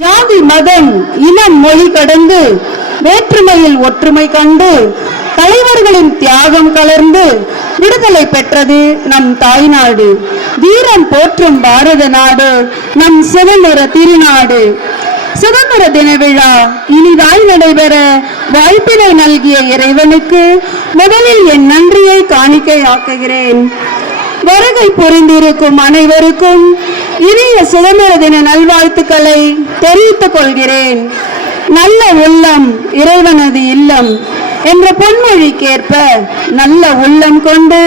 ஜாதி மதம் இனம் மொழி கடந்து வேற்றுமையில் ஒற்றுமை கண்டு தலைவர்களின் தியாகம் கலர்ந்து விடுதலை பெற்றது நம் தாய்நாடு. வீரம் போற்றும் பாரத நாடு நம் சுதந்திர திருநாடு. சுதந்திர தின விழா இனிதாய் நடைபெற வாய்ப்பினை நல்கிய இறைவனுக்கு முதலில் என் நன்றியை காணிக்கையாக்குகிறேன். வருகை புரிந்திருக்கும் அனைவருக்கும் இனிய சுதந்திர தின நல்வாழ்த்துக்களை தெரிவித்துக் கொள்கிறேன். நல்ல உள்ளம் இறைவனது இல்லம் என்ற பொன்மொழிக்கேற்ப நல்ல உள்ளம் கொண்டு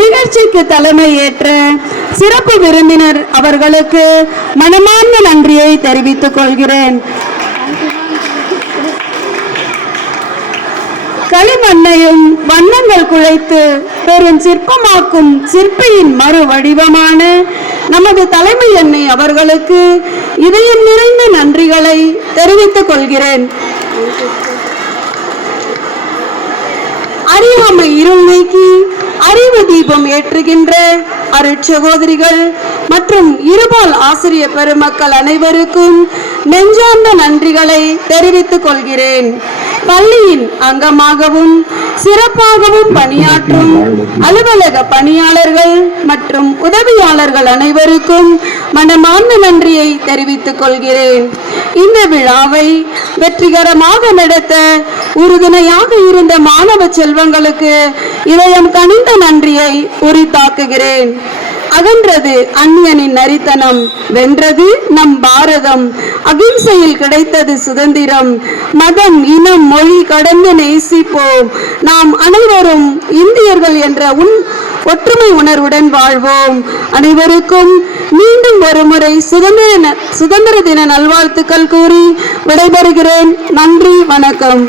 நிகழ்ச்சிக்கு தலைமை ஏற்ற சிறப்பு விருந்தினர் அவர்களுக்கு மனமார்ந்த நன்றியை தெரிவித்துக் கொள்கிறேன். களிமண்ணையும் வண்ணங்கள் குழைத்து பெரும் சிற்பமாக்கும் சிற்பியின் மறு வடிவமான நமது தலைமை அன்னை அவர்களுக்கு இதயம் நிறைந்த நன்றிகளை தெரிவித்துக் கொள்கிறேன். அறியாமை இருள் நீக்கி அறிவு தீபம் ஏற்றுகின்ற அருட்சகோதரிகள் மற்றும் இருபால் ஆசிரிய பெருமக்கள் அனைவருக்கும் நெஞ்சார்ந்த நன்றிகளை தெரிவித்துக் கொள்கிறேன். பள்ளியின் அங்கமாகவும் சிறப்பாகவும் பணியாற்றும் அலுவலக பணியாளர்கள் மற்றும் உதவியாளர்கள் அனைவருக்கும் மனமார்ந்த நன்றியை தெரிவித்துக் கொள்கிறேன். இந்த விழாவை வெற்றிகரமாக நடத்த உறுதுணையாக இருந்த மாணவ செல்வங்களுக்கு இதயம் கனிந்த நன்றியை உரித்தாக்குகிறேன். அகன்றது அந்நியனின் நரித்தனம், வென்றது நம் பாரதம், அகிம்சையில் கிடைத்தது சுதந்திரம், மதம் இனம் மொழி கடந்து நேசிப்போம், நாம் அனைவரும் இந்தியர்கள் என்ற ஒற்றுமை உணர்வுடன் வாழ்வோம். அனைவருக்கும் மீண்டும் ஒருமுறை சுதந்திர தின நல்வாழ்த்துக்கள் கூறி விடைபெறுகிறேன். நன்றி, வணக்கம்.